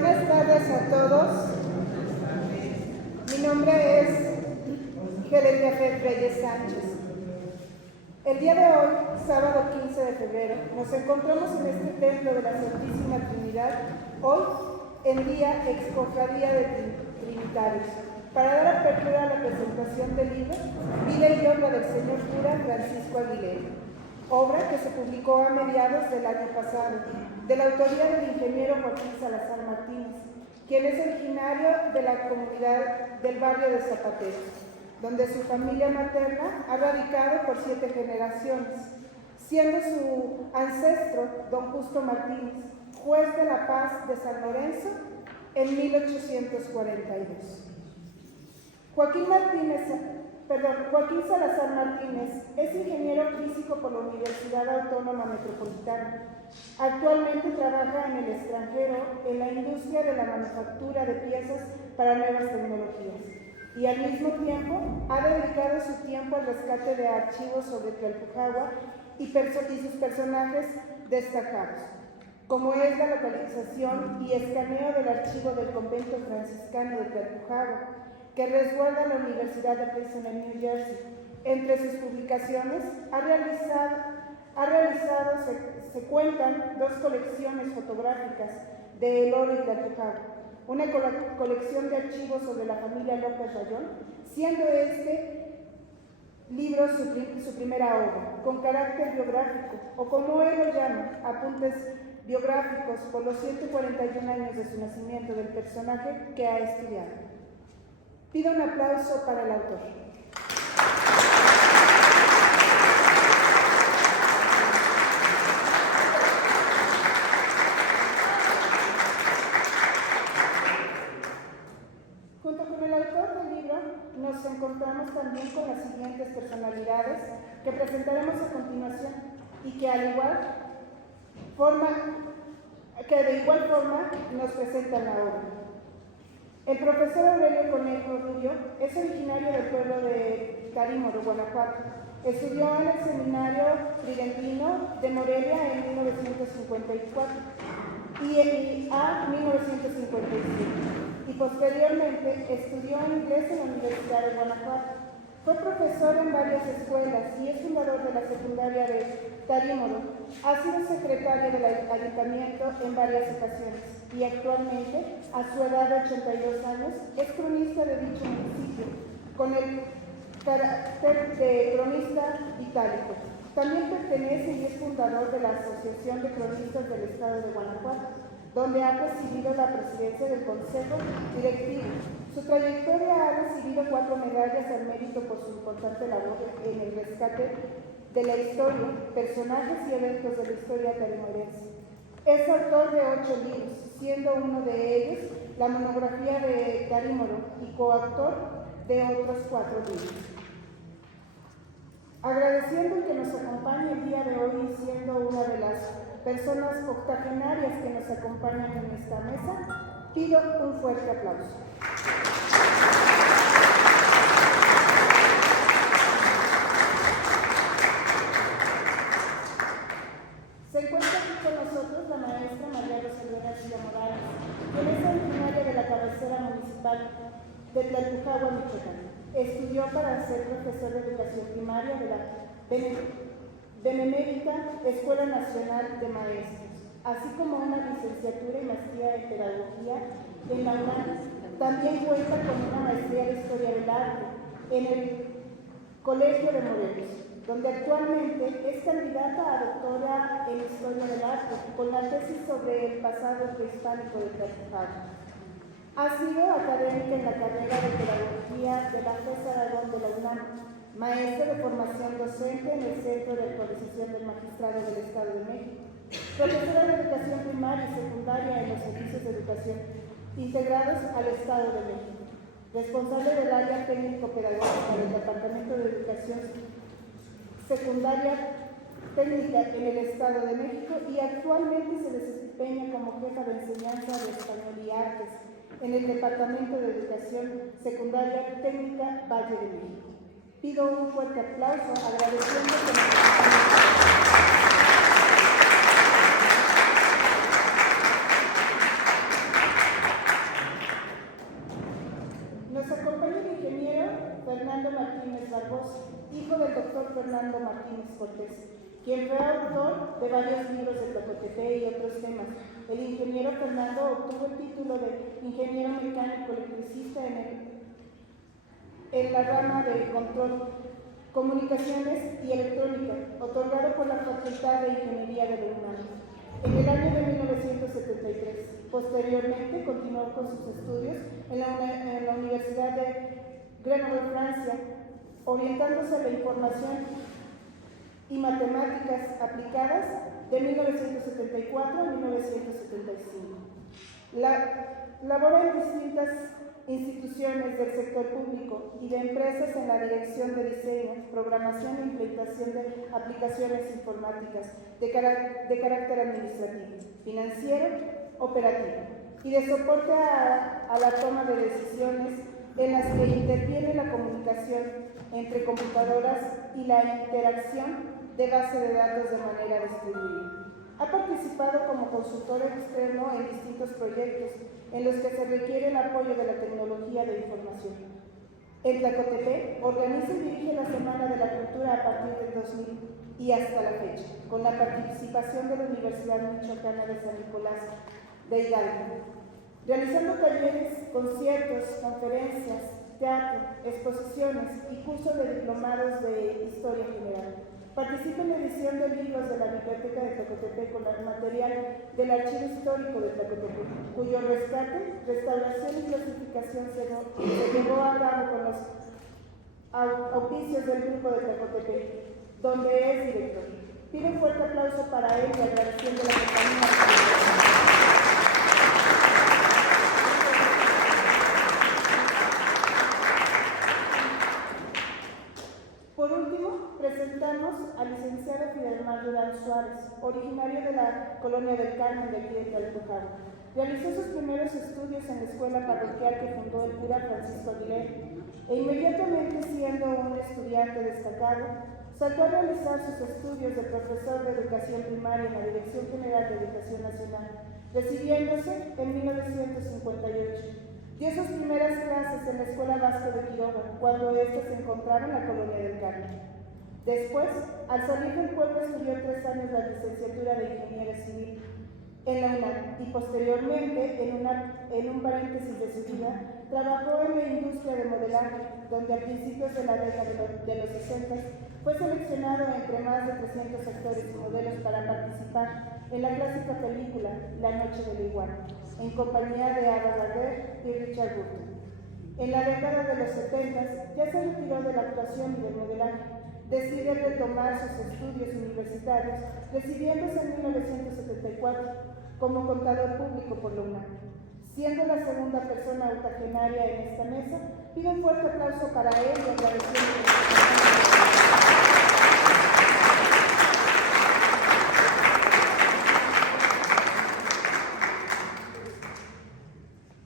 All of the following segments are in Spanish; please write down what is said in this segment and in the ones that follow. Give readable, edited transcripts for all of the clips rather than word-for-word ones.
Buenas tardes a todos. Mi nombre es Helen Jafet Reyes Sánchez. El día de hoy, sábado 15 de febrero, nos encontramos en este templo de la Santísima Trinidad, hoy en día excofradía de Trinitarios, para dar apertura a la presentación del libro Vida y obra del señor cura Francisco Aguilera, obra que se publicó a mediados del año pasado, de la autoría del ingeniero Joaquín Salazar Martínez, quien es originario de la comunidad del barrio de Zapatero, donde su familia materna ha radicado por 7 generaciones, siendo su ancestro, don Justo Martínez, juez de la paz de San Lorenzo en 1842. Joaquín Salazar Martínez es ingeniero físico por la Universidad Autónoma Metropolitana. Actualmente trabaja en el extranjero en la industria de la manufactura de piezas para nuevas tecnologías y al mismo tiempo ha dedicado su tiempo al rescate de archivos sobre Tlalpujahua y sus personajes destacados, como es la localización y escaneo del archivo del convento franciscano de Tlalpujahua, que resguarda la Universidad de Princeton en New Jersey. Entre sus publicaciones se cuentan 2 colecciones fotográficas de El Oro y Tlalpujahua, una colección de archivos sobre la familia López Rayón, siendo este libro su primera obra, con carácter biográfico, o como él lo llama, apuntes biográficos por los 141 años de su nacimiento del personaje que ha estudiado. Pido un aplauso para el autor. Junto con el autor del libro, nos encontramos también con las siguientes personalidades que presentaremos a continuación y que de igual forma nos presentan la obra. El profesor Aurelio Conejo Rubio es originario del pueblo de Tarímoro, Guanajuato. Estudió en el seminario tridentino de Morelia en 1954 y en 1957. Y posteriormente estudió inglés en la Universidad de Guanajuato. Fue profesor en varias escuelas y es fundador de la secundaria de Tarímoro. Ha sido secretario del ayuntamiento en varias ocasiones y actualmente, a su edad de 82 años, es cronista de dicho municipio, con el carácter de cronista itálico. También pertenece y es fundador de la Asociación de Cronistas del Estado de Guanajuato, donde ha presidido la presidencia del Consejo Directivo. Su trayectoria ha recibido 4 medallas al mérito por su importante labor en el rescate de la historia, personajes y eventos de la historia tarimorense. Es autor de 8 libros, siendo uno de ellos la monografía de Tarímoro y coautor de otros 4 libros. Agradeciendo que nos acompañe el día de hoy, siendo una de las personas octogenarias que nos acompañan en esta mesa, pido un fuerte aplauso. Se encuentra aquí con nosotros la maestra María Rosalía García Morales, quien es originaria de la cabecera municipal de Tlalpujahua, Michoacán. Estudió para ser profesor de educación primaria de la Benemérita Escuela Nacional de Maestros, así como una licenciatura y maestría en pedagogía en la UNAM. También cuenta con una maestría de historia del arte en el Colegio de Morelos, donde actualmente es candidata a doctora en historia del arte con la tesis sobre el pasado prehispánico de Tlalpujahua. Ha sido académica en la carrera de pedagogía de la FES Aragón de la UNAM, maestra de formación docente en el Centro de Actualización del Magistrado del Estado de México, profesora de educación primaria y secundaria en los servicios de educación integrados al Estado de México, responsable del área técnico-pedagógica del Departamento de Educación Secundaria Técnica en el Estado de México y actualmente se desempeña como jefa de enseñanza de español y artes en el Departamento de Educación Secundaria Técnica Valle de México. Pido un fuerte aplauso agradeciendo que nos acompañen. quien fue autor de varios libros de Tlacotepec y otros temas. El ingeniero Fernando obtuvo el título de ingeniero mecánico electricista en la rama de control, comunicaciones y electrónica, otorgado por la Facultad de Ingeniería de la UNAM en el año de 1973. Posteriormente continuó con sus estudios en la Universidad de Grenoble, Francia, orientándose a la información y matemáticas aplicadas de 1974 a 1975. Labora en distintas instituciones del sector público y de empresas en la dirección de diseño, programación e implementación de aplicaciones informáticas de carácter administrativo, financiero, operativo y de soporte a la toma de decisiones en las que interviene la comunicación entre computadoras y la interacción de base de datos de manera distribuida. Ha participado como consultor externo en distintos proyectos en los que se requiere el apoyo de la tecnología de información. En Tlacotepec organiza y dirige la Semana de la Cultura a partir del 2000 y hasta la fecha, con la participación de la Universidad Michoacana de San Nicolás de Hidalgo, realizando talleres, conciertos, conferencias, teatro, exposiciones y cursos de diplomados de Historia General. Participa en la edición de libros de la Biblioteca de Tlacotepec con el material del Archivo Histórico de Tlacotepec, cuyo rescate, restauración y clasificación se llevó a cabo con los auspicios del Grupo de Tlacotepec, donde es director. Pido un fuerte aplauso para él y agradeciendo la compañía. Por último, presentamos al licenciado Fidel Mar Durán Suárez, originario de la Colonia del Carmen de aquí de Tlalpujahua. Realizó sus primeros estudios en la escuela parroquial que fundó el cura Francisco Aguilera e inmediatamente siendo un estudiante destacado, saltó a realizar sus estudios de profesor de educación primaria en la Dirección General de Educación Nacional, recibiéndose en 1958. Dio sus primeras clases en la Escuela Vasco de Quiroga, cuando ésta se encontraba en la Colonia del Carmen. Después, al salir del pueblo, estudió 3 años la licenciatura de Ingeniería Civil en la UNAM y posteriormente, en un paréntesis de su vida, trabajó en la industria de modelaje, donde a principios de la década de los 60 fue seleccionado entre más de 300 actores y modelos para participar en la clásica película La Noche del Iguana, en compañía de Ava Gardner y Richard Burton. En la década de los 70 ya se retiró de la actuación y del modelaje. Decide retomar sus estudios universitarios, recibiéndose en 1974 como contador público por la UNAM. Siendo la segunda persona octogenaria en esta mesa, pido un fuerte aplauso para él y agradeciendo.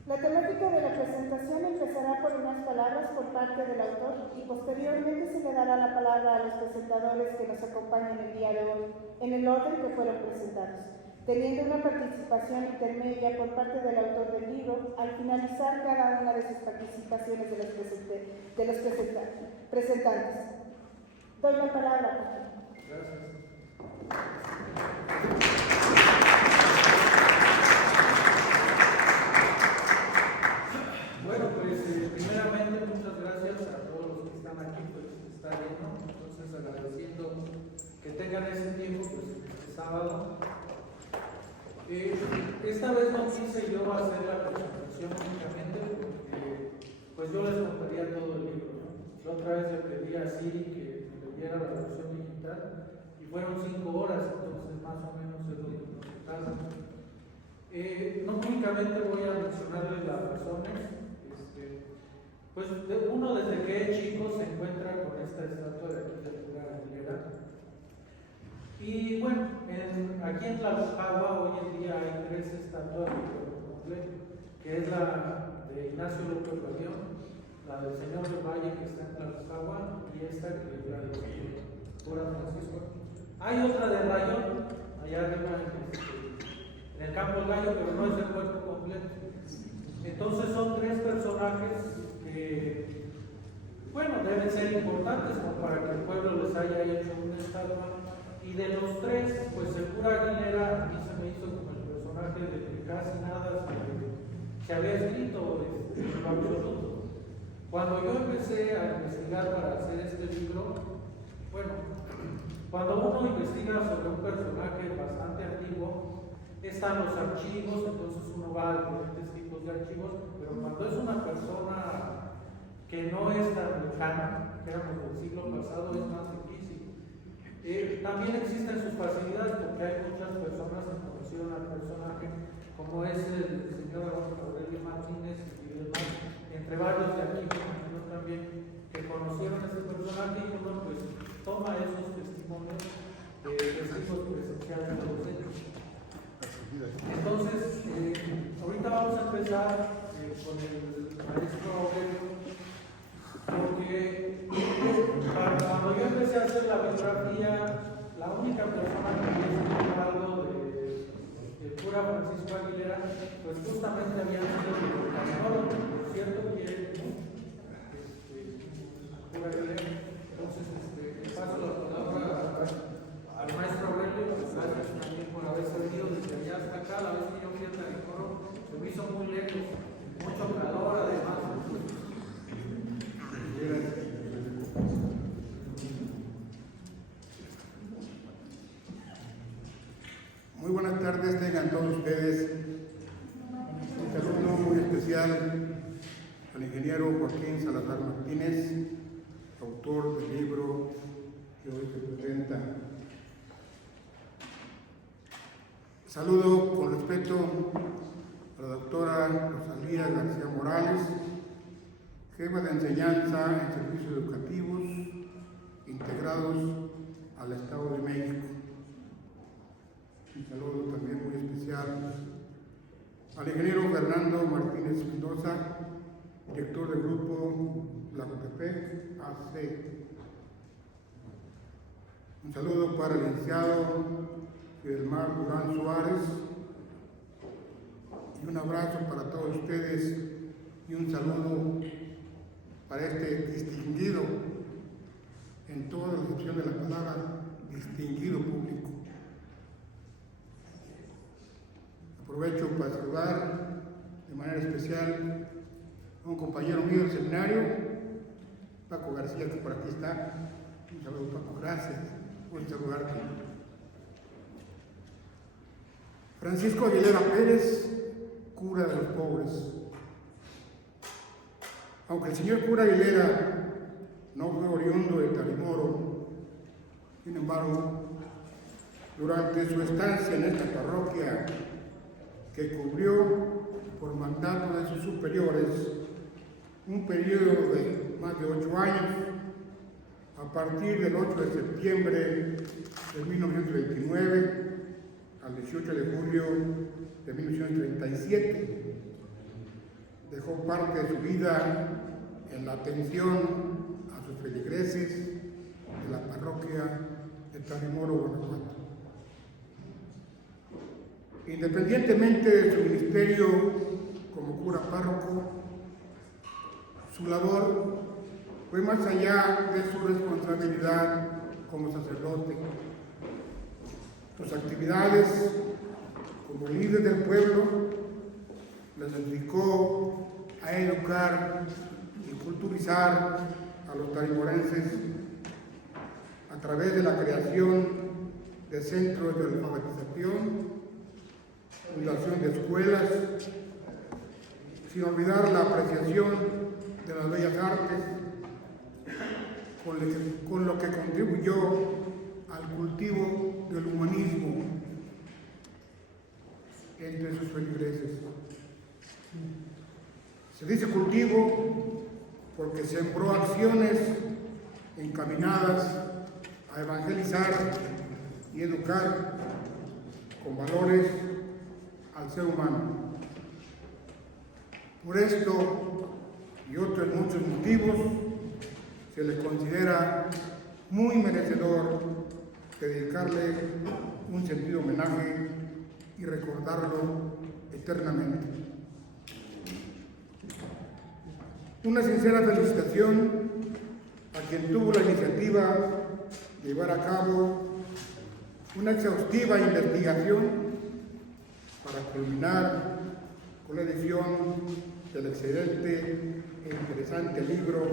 La temática de la presentación empezará por unas palabras por parte del autor y posteriormente se le dará la palabra a los presentadores que nos acompañan el día de hoy, en el orden que fueron presentados, teniendo una participación intermedia por parte del autor del libro al finalizar cada una de sus participaciones de los presentantes. Doy la palabra. Gracias. Bueno, pues primeramente muchas gracias a todos los que están aquí, pues está lleno, entonces agradeciendo que tengan ese tiempo, pues este sábado. Esta vez no quise yo hacer la presentación únicamente porque pues yo les contaría todo el libro, ¿no? La otra vez le pedí a Siri que me leyera la versión digital y fueron 5 horas, entonces más o menos es lo que nos tarda. No únicamente voy a mencionarles las razones. Pues uno desde que es chico se encuentra con esta estatua de aquí de Cura Aguilera. Y bueno, aquí en Tlalpujahua hoy en día hay 3 estatuas de cuerpo completo, que es la de Ignacio López Rayón, la del Señor del Valle que está en Tlalpujahua y esta que es la de Cura Francisco. Hay otra de Rayón, allá arriba en el Campo del Gallo, pero no es de cuerpo completo. Entonces son 3 personajes bueno, deben ser importantes como para que el pueblo les haya hecho una estatua Y de los tres, pues el cura Aguilera a mí se me hizo como el personaje de que casi nada se había escrito en lo absoluto. Cuando yo empecé a investigar para hacer este libro, bueno, cuando uno investiga sobre un personaje bastante antiguo, están los archivos, entonces uno va a diferentes tipos de archivos, pero cuando es una persona que no es tan lejana, digamos del siglo pasado, es más difícil. También existen sus facilidades porque hay muchas personas que conocieron al personaje, como es el señor Aurelio Martínez y demás, entre varios de aquí también, que conocieron a ese personaje y uno pues toma esos testimonios de testigos presenciales de los hechos. Entonces, ahorita vamos a empezar con el maestro Aurelio, porque cuando yo empecé a hacer la biografía, la única persona que había escrito algo del cura Francisco Aguilera, pues justamente había sido el canólogo, por cierto, que el cura Aguilera. Entonces, le paso la palabra al maestro Aurelio, pues gracias también por haberse venido desde allá hasta acá. La vez que yo fui a Tarijoro, se me hizo muy lejos, mucho calor además. Muy buenas tardes, tengan todos ustedes. Un saludo muy especial al ingeniero Joaquín Salazar Martínez, autor del libro que hoy se presenta. Saludo con respeto a la doctora Rosalía García Morales, jefa de enseñanza en servicios educativos integrados al Estado de México. Un saludo también muy especial al ingeniero Fernando Martínez Mendoza, director del grupo Tlacotepec AC. Un saludo para el licenciado Fidelmar Durán Suárez y un abrazo para todos ustedes y un saludo para este distinguido, en toda la acepción de la palabra, distinguido público. Aprovecho para saludar de manera especial a un compañero mío del seminario, Paco García, que por aquí está. Un saludo, Paco, gracias por saludarte. Francisco Aguilera Pérez, cura de los pobres. Aunque el señor cura Aguilera no fue oriundo de Tarimoro, sin embargo, durante su estancia en esta parroquia, que cubrió por mandato de sus superiores un periodo de más de 8 años, a partir del 8 de septiembre de 1929 al 18 de julio de 1937, dejó parte de su vida en la atención a sus feligreses de la parroquia de Tarimoro, Guanajuato. Independientemente de su ministerio como cura párroco, su labor fue más allá de su responsabilidad como sacerdote. Sus actividades como líder del pueblo les dedicó a educar y culturizar a los tarimorenses a través de la creación de centros de alfabetización, fundación de escuelas, sin olvidar la apreciación de las bellas artes, con lo que contribuyó al cultivo del humanismo entre sus feligreses. Se dice cultivo porque sembró acciones encaminadas a evangelizar y educar con valores al ser humano. Por esto y otros muchos motivos, se le considera muy merecedor de dedicarle un sentido homenaje y recordarlo eternamente. Una sincera felicitación a quien tuvo la iniciativa de llevar a cabo una exhaustiva investigación para culminar con la edición del excelente e interesante libro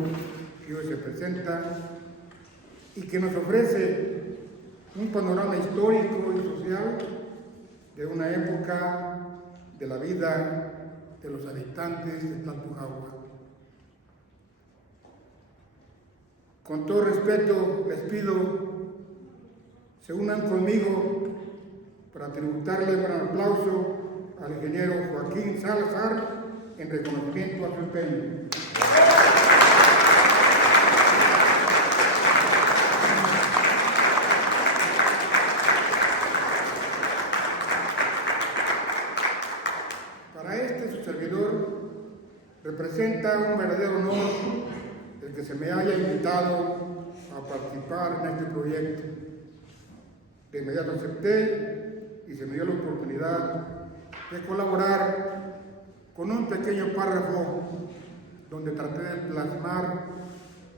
que hoy se presenta y que nos ofrece un panorama histórico y social de una época de la vida de los habitantes de Tlalpujahua. Con todo respeto les pido se unan conmigo para tributarle un aplauso al ingeniero Joaquín Salazar en reconocimiento a su empeño. Para su servidor, representa un verdadero honor el que se me haya invitado a participar en este proyecto. De inmediato acepté y se me dio la oportunidad de colaborar con un pequeño párrafo donde traté de plasmar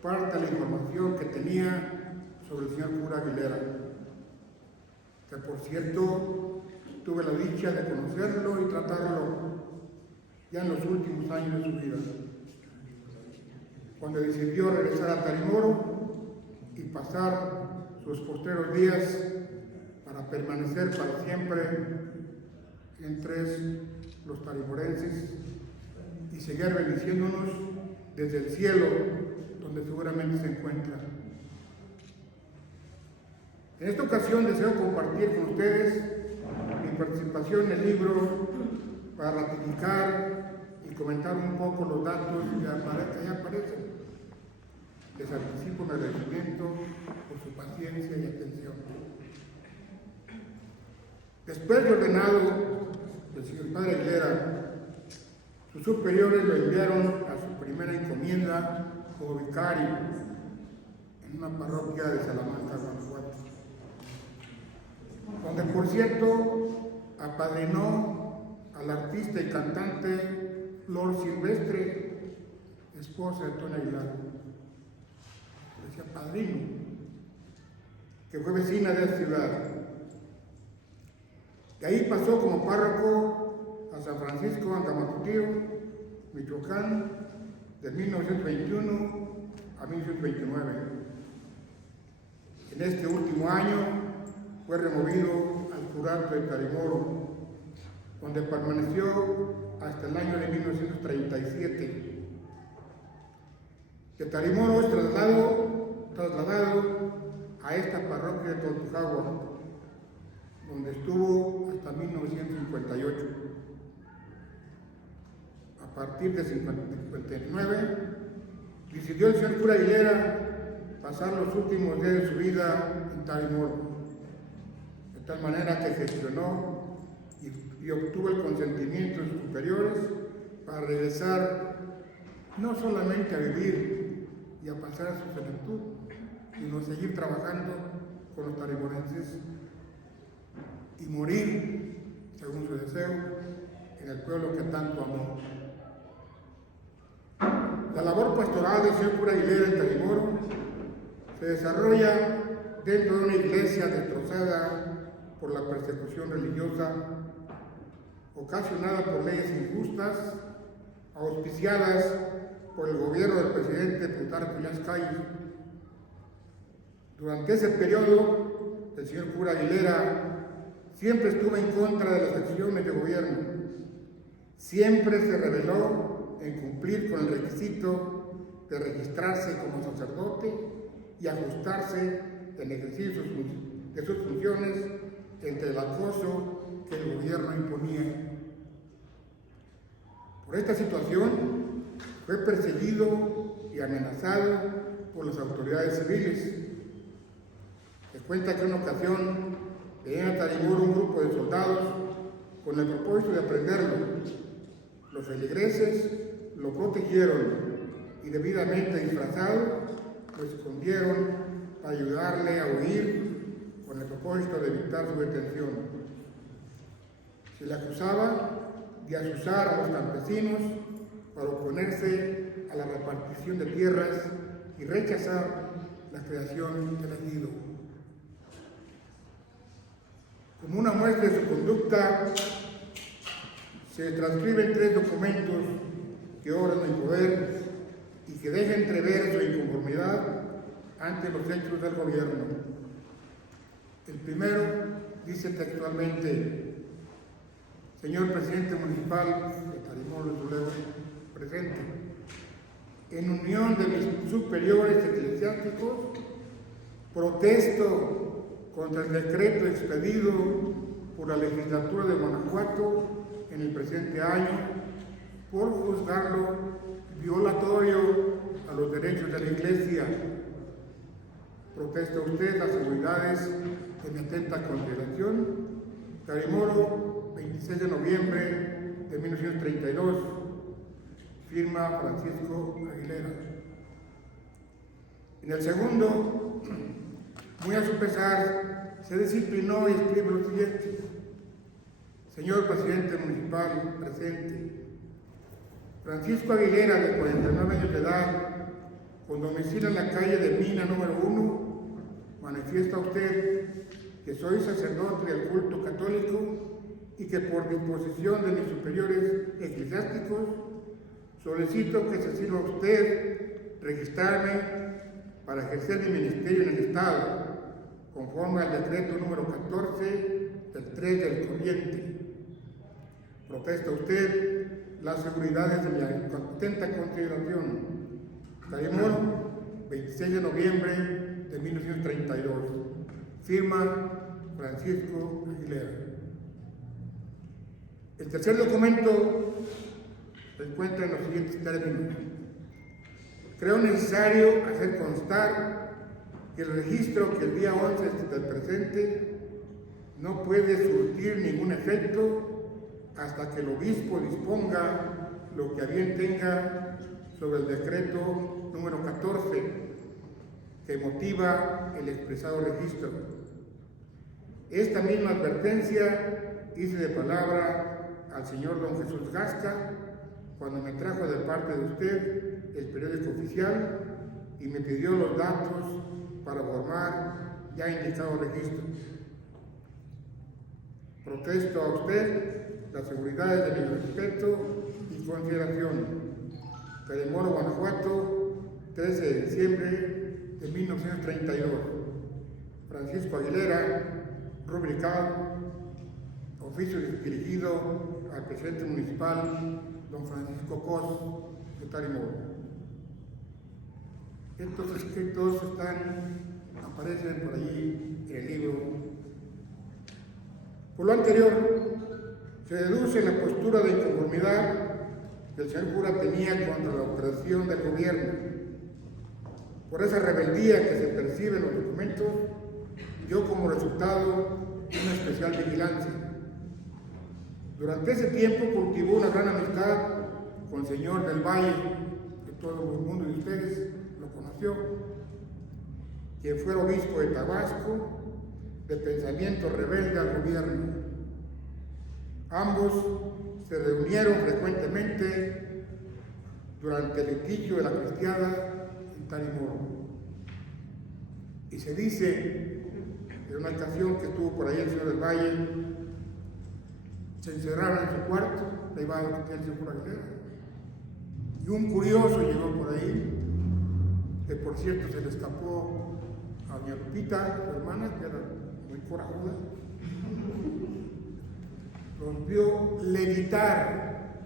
parte de la información que tenía sobre el señor cura Aguilera, que por cierto tuve la dicha de conocerlo y tratarlo ya en los últimos años de su vida, cuando decidió regresar a Tarimoro y pasar sus posteriores días para permanecer para siempre entre los tarimorenses y seguir bendiciéndonos desde el cielo, donde seguramente se encuentra. En esta ocasión deseo compartir con ustedes mi participación en el libro para ratificar y comentar un poco los datos que ya aparecen. Les anticipo mi agradecimiento por su paciencia y atención. Después de ordenado el señor padre Aguilera, sus superiores lo enviaron a su primera encomienda como vicario en una parroquia de Salamanca, Guanajuato, donde por cierto apadrinó al artista y cantante Flor Silvestre, esposa de Tony Aguilar, decía padrino, que fue vecina de la ciudad. De ahí pasó como párroco a San Francisco Antamacutío, Michoacán, de 1921 a 1929. En este último año fue removido al curato de Tarimoro, donde permaneció hasta el año de 1937. De Tarimoro es trasladado a esta parroquia de Tlalpujahua, donde estuvo hasta 1958. A partir de 1959, decidió el señor cura Aguilera pasar los últimos días de su vida en Tarimoro, de tal manera que gestionó y obtuvo el consentimiento de sus superiores para regresar no solamente a vivir y a pasar su senectud, sino seguir trabajando con los tarimorenses y morir, según su deseo, en el pueblo que tanto amó. La labor pastoral del señor cura Aguilera en Tarimoro se desarrolla dentro de una iglesia destrozada por la persecución religiosa, ocasionada por leyes injustas, auspiciadas por el gobierno del presidente Plutarco Elías Calles. Durante ese periodo, el señor cura Aguilera siempre estuvo en contra de las acciones de gobierno, siempre se rebeló en cumplir con el requisito de registrarse como sacerdote y ajustarse en ejercicio de sus funciones entre el acoso que el gobierno imponía. Por esta situación fue perseguido y amenazado por las autoridades civiles. Se cuenta que en una ocasión venían a Tarimoro un grupo de soldados con el propósito de aprenderlo. Los feligreses lo protegieron y debidamente disfrazado lo escondieron para ayudarle a huir con el propósito de evitar su detención. Se le acusaba de azuzar a los campesinos para oponerse a la repartición de tierras y rechazar la creación del ejido. Como una muestra de su conducta, se transcriben 3 documentos que obran en poder y que dejan entrever su inconformidad ante los hechos del gobierno. El primero dice textualmente: señor presidente municipal de Tarimoro de Zulevo, presente, en unión de mis superiores eclesiásticos, protesto contra el decreto expedido por la legislatura de Guanajuato en el presente año por juzgarlo violatorio a los derechos de la Iglesia. Protesta usted las seguridades de mi atenta consideración. Tarimoro, 26 de noviembre de 1932. Firma Francisco Aguilera. En el segundo, muy a su pesar, se disciplinó y escribe lo siguiente: señor presidente municipal presente, Francisco Aguilera, de 49 años de edad, con domicilio en la calle de Mina número 1, manifiesta usted que soy sacerdote del culto católico y que por disposición de mis superiores eclesiásticos solicito que se sirva a usted registrarme para ejercer mi ministerio en el Estado, conforme al decreto número 14 del 3 del corriente. Protesta usted las seguridades de mi atenta consideración. Tarimoro, 26 de noviembre de 1932. Firma Francisco Aguilera. El tercer documento se encuentra en los siguientes términos: creo necesario hacer constar que el registro que el día 11 del presente no puede surtir ningún efecto hasta que el obispo disponga lo que a bien tenga sobre el decreto número 14 que motiva el expresado registro. Esta misma advertencia hice de palabra al señor don Jesús Gasca cuando me trajo de parte de usted el periódico oficial y me pidió los datos para formar ya indicado registro. Protesto a usted las seguridades de mi respeto y consideración. Tarimoro, Guanajuato, 13 de diciembre de 1932. Francisco Aguilera, rubricado, oficio dirigido al presidente municipal, don Francisco Cos, de Tarimoro. Estos escritos aparecen por allí en el libro. Por lo anterior, se deduce la postura de inconformidad que el señor cura tenía contra la operación del gobierno. Por esa rebeldía que se percibe en los documentos, dio como resultado una especial vigilancia. Durante ese tiempo cultivó una gran amistad con el señor del Valle, que todo el mundo de ustedes lo conoció, quien fue obispo de Tabasco, de pensamiento rebelde al gobierno. Ambos se reunieron frecuentemente durante el litigio de la cristiada en Tarimoro. Y se dice, en una ocasión que estuvo por ahí el señor del Valle, se encerraron en su cuarto, privado que tiene el señor cura Aguilera, y un curioso llegó por ahí, que por cierto se le escapó a doña Lupita, su hermana, que era muy corajuda. Los vio levitar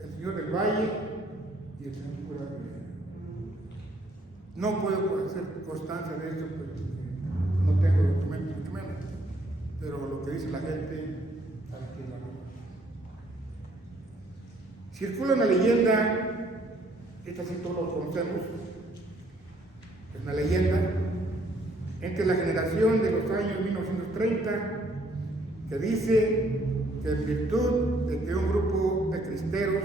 el señor del Valle y el señor cura Aguilera. No puedo hacer constancia de esto, pues, no tengo documentos mucho menos, pero lo que dice la gente, aquí en la ropa. Circula una leyenda, esta sí todos lo conocemos, es una leyenda, entre la generación de los años 1930, que dice que en virtud de que un grupo de cristeros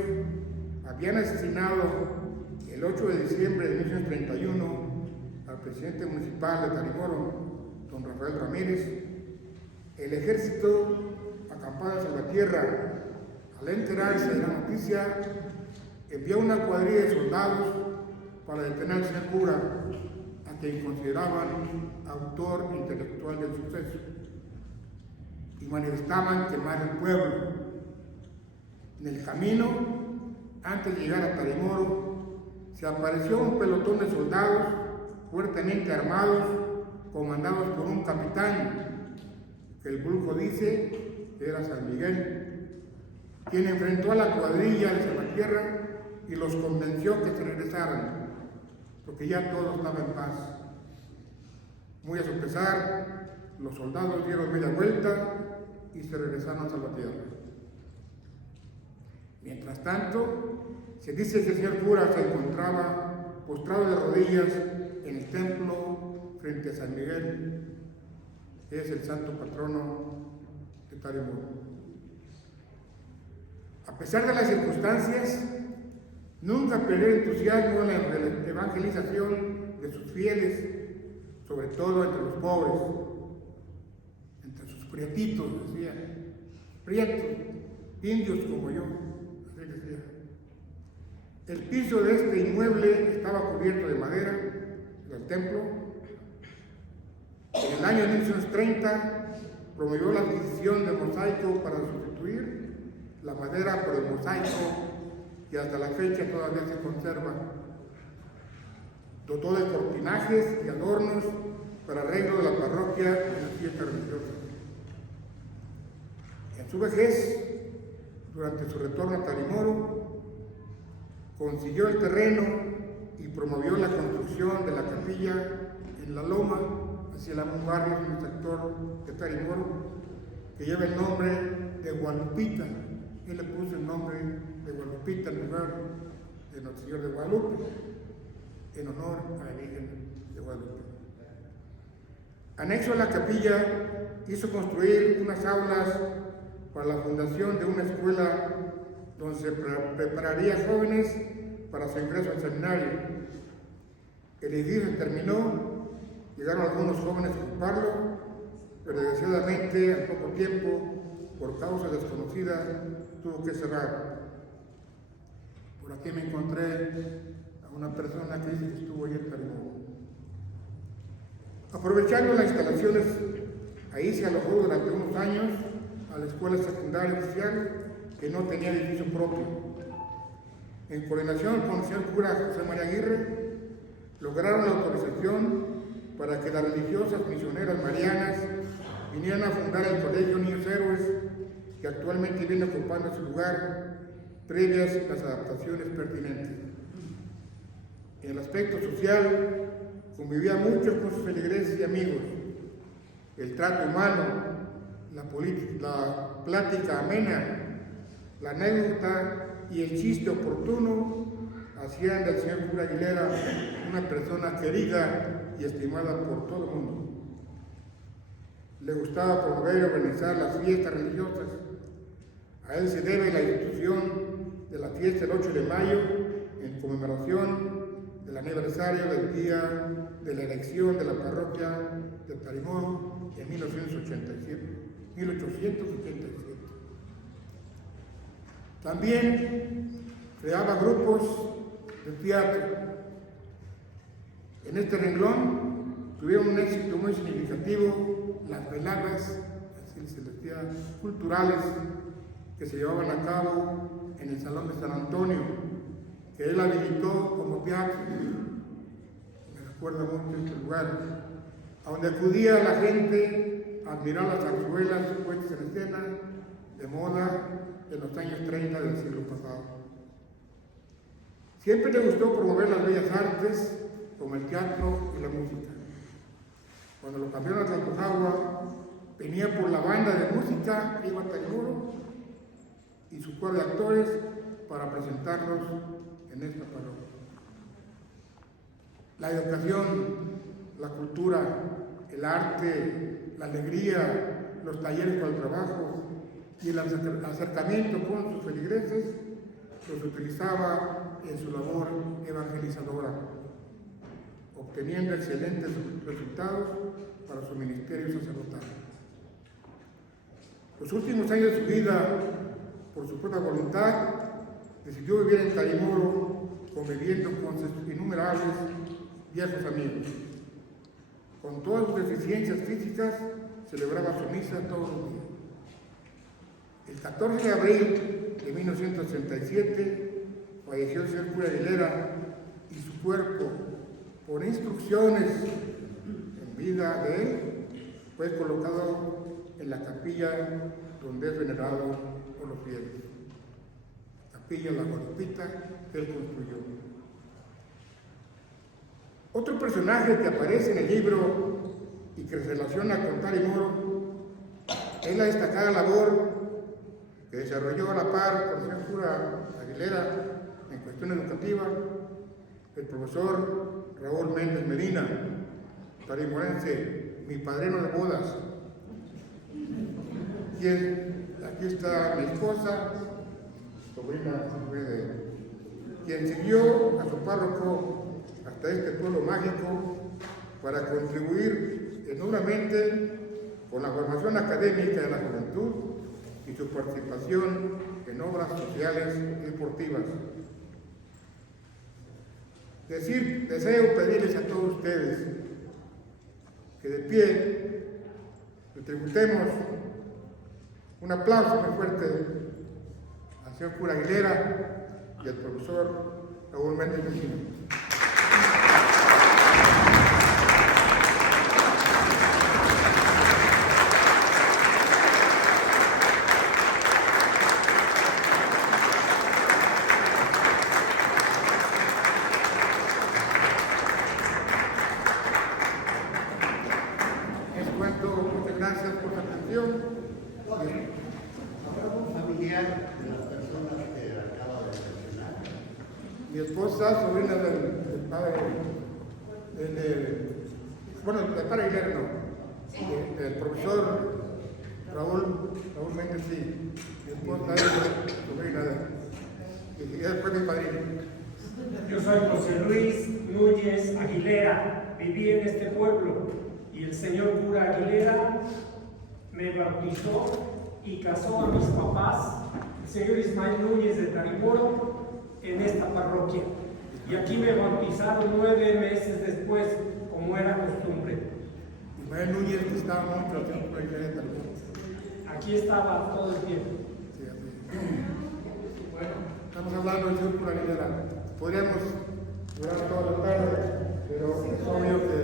habían asesinado el 8 de diciembre de 1931 al presidente municipal de Tarimoro, don Rafael Ramírez, el ejército, acampado en Salvatierra, al enterarse de la noticia, envió una cuadrilla de soldados para detener al señor cura, a quien consideraban autor intelectual del suceso. y manifestaban quemar el pueblo. En el camino, antes de llegar a Tarimoro, se apareció un pelotón de soldados fuertemente armados, comandados por un capitán, que el brujo dice que era San Miguel, quien enfrentó a la cuadrilla de Salvatierra y los convenció que se regresaran, porque ya todo estaba en paz. Muy a su pesar, los soldados dieron media vuelta y se regresaron a Salvatierra. Mientras tanto, se dice que el señor cura se encontraba postrado de rodillas en el templo frente a San Miguel, que es el santo patrono de Tarimoro. A pesar de las circunstancias, nunca perdió el entusiasmo en la evangelización de sus fieles, sobre todo entre los pobres, entre sus prietitos, decía, prietos, indios como yo, así decía. El piso de este inmueble estaba cubierto de madera, del templo. En el año 1930 promovió la adquisición de mosaico para sustituir la madera por el mosaico, que hasta la fecha todavía se conserva. Dotó de cortinajes y adornos para arreglo de la parroquia en las fiestas religiosas. En su vejez, durante su retorno a Tarimoro, consiguió el terreno y promovió la construcción de la capilla en la loma, hacia la barrio en un sector de Tarimoro, que lleva el nombre de Guadalupita. Él le puso el nombre de Guadalupita en lugar de Nuestro Señor de Guadalupe, en honor a la Virgen de Guadalupe. Anexo a la capilla, hizo construir unas aulas para la fundación de una escuela donde se prepararía jóvenes para su ingreso al seminario. El edificio se terminó, llegaron algunos jóvenes a ocuparlo, pero desgraciadamente al poco tiempo, por causa desconocida, tuvo que cerrar. Por aquí me encontré a una persona que dice que estuvo ahí en Tarimoro. Aprovechando las instalaciones, ahí se alojó durante unos años a la escuela secundaria oficial, que no tenía edificio propio. En coordinación con el señor cura José María Aguirre, lograron la autorización para que las religiosas misioneras marianas vinieran a fundar el Colegio Niños Héroes, que actualmente viene ocupando su lugar, previas las adaptaciones pertinentes. En el aspecto social, convivía mucho con sus feligreses y amigos. El trato humano, la plática amena, la anécdota y el chiste oportuno hacían del señor cura Aguilera una persona querida y estimada por todo el mundo. Le gustaba promover y organizar las fiestas religiosas. A él se debe la institución de la fiesta del 8 de mayo en conmemoración del aniversario del día de la elección de la parroquia de Tarimoro en 1887. También creaba grupos de teatro. En este renglón tuvieron un éxito muy significativo las veladas, así se les decía, culturales, que se llevaban a cabo en el Salón de San Antonio, que él habilitó como teatro. Me recuerda mucho este lugar, a donde acudía la gente a admirar las zarzuelas puestas en escena de moda en los años 30 del siglo pasado. Siempre le gustó promover las bellas artes, como el teatro y la música. Cuando lo cambiaron a Tlalpujahua, venía por la banda de música, iba a Tarimoro, y su coro de actores para presentarlos en esta parroquia. La educación, la cultura, el arte, la alegría, los talleres para el trabajo y el acercamiento con sus feligreses los utilizaba en su labor evangelizadora, obteniendo excelentes resultados para su ministerio sacerdotal. Los últimos años de su vida, por su propia voluntad, decidió vivir en Tarimoro, conviviendo con sus innumerables viejos amigos. Con todas sus deficiencias físicas, celebraba su misa todos los días. El 14 de abril de 1937 falleció el señor cura Aguilera y su cuerpo, por instrucciones en vida de él, fue colocado en la capilla donde es venerado por los fieles. Capilla La Guadalupita que él construyó. Otro personaje que aparece en el libro y que se relaciona con Tari Moro es la destacada labor que desarrolló a la par con el señor cura Aguilera en cuestión educativa el profesor Raúl Méndez Medina, tarimorense, mi padrino de bodas, quien, aquí está mi esposa, sobrina de él, quien siguió a su párroco hasta este pueblo mágico para contribuir enormemente con la formación académica de la juventud y su participación en obras sociales y deportivas. Deseo pedirles a todos ustedes que de pie le tributemos un aplauso muy fuerte al señor cura Aguilera y al profesor Raúl Méndez Medina. Muchas gracias por su atención. ¿Habrá un familiar de las personas que acaba de mencionar? Mi esposa, sobrina del padre, del padre Aguilera, no, del profesor Raúl Méndez, sí. Mi esposa es sobrina de él, y después mi padrino. Yo soy José Luis Núñez Aguilera, viví en este pueblo y el señor cura Aguilera me bautizó y casó a mis papás, el señor Ismael Núñez de Tarimoro, en esta parroquia. Y aquí me bautizaron 9 meses después, como era costumbre. Ismael Núñez, que estaba mucho al centro de Aguilera también. Aquí estaba todo el tiempo. Sí, así. Bueno, estamos hablando del señor cura Aguilera. Podríamos durar toda la tarde, pero es obvio que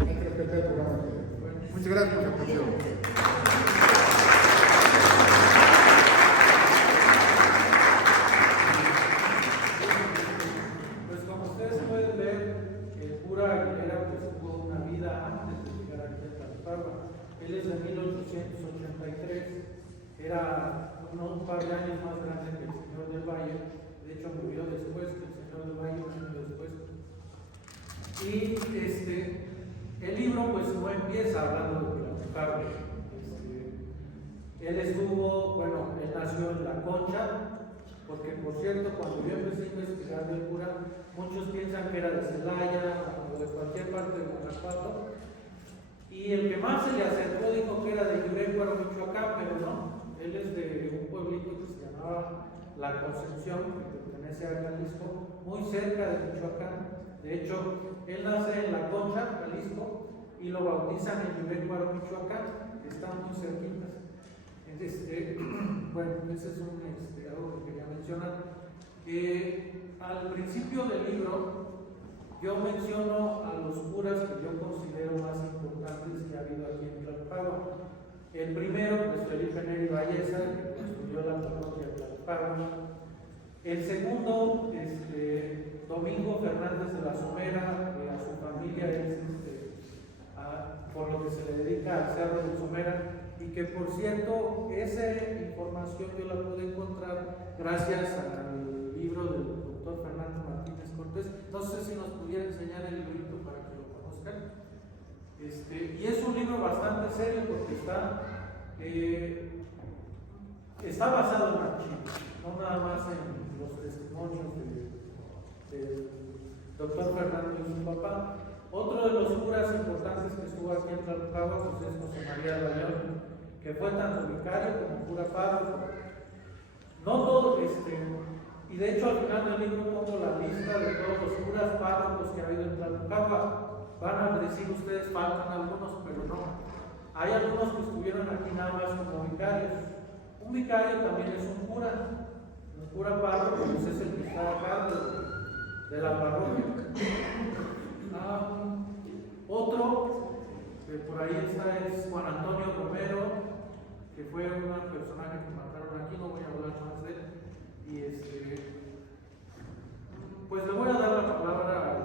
hay que respetar el programa. Muchas gracias por su atención. Pues como ustedes pueden ver, el cura Aguilera pues tuvo una vida antes de llegar aquí a Tlalpagua. Él es de 1883, era un par de años más grande que el señor del Valle, de hecho murió después que el señor del Valle, un año después. Y el libro pues no empieza hablando de Tlalpagua. Él estuvo, bueno, él nació en La Concha, porque por cierto, cuando yo empecé a investigar del cura, muchos piensan que era de Celaya o de cualquier parte de Guanajuato, y el que más se le acercó dijo que era de Yurecuaro, Michoacán, pero no, él es de un pueblito que se llamaba La Concepción, que pertenece a Jalisco, muy cerca de Michoacán. De hecho, él nace en La Concha, Jalisco, y lo bautizan en Yurecuaro, Michoacán, que están muy cerquitas. Bueno, ese es algo que quería mencionar. Al principio del libro, yo menciono a los curas que yo considero más importantes que ha habido aquí en Tlalpagua. El primero, pues Felipe Neri Valleza, que construyó la parroquia de Tlalpagua. El segundo, Domingo Fernández de la Somera, a su familia es por lo que se le dedica al Cerro de Somera, y que por cierto, esa información yo la pude encontrar gracias al libro del doctor Fernando Martínez Cortés. No sé si nos pudiera enseñar el librito para que lo conozcan. Y es un libro bastante serio porque está basado en archivos, no nada más en los testimonios del doctor Fernando y su papá. Otro de los curas importantes que estuvo aquí en Tlalpagua pues es José María Rayón, que fue tanto vicario como cura párroco. No todo, y de hecho al final del libro pongo la lista de todos los curas párrocos que ha habido en Tlalpagua. Van a decir ustedes, faltan algunos, pero no. Hay algunos que estuvieron aquí nada más como vicarios, Un vicario también es un cura. Un cura párroco pues es el que está a cargo de la parroquia. Otro, que por ahí está, es Juan Antonio Romero, que fue un personaje que mataron aquí, no voy a hablar más de él. Y pues le voy a dar la palabra al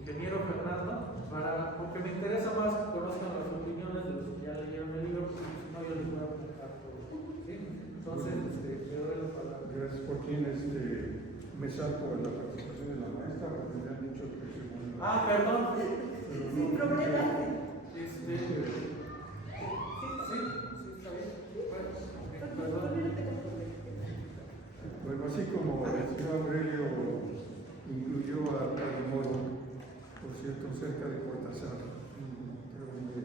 ingeniero Fernando, porque me interesa más que conozcan las opiniones de los que ya leyeron el libro, porque si no yo les voy a preguntar todo. ¿Sí? Entonces, le doy la palabra. Gracias, Joaquín. Me salto de la participación de la maestra porque me han dicho que según... Perdón. Sin problema. Sí, está bien. Bueno, perdón. Bueno, así como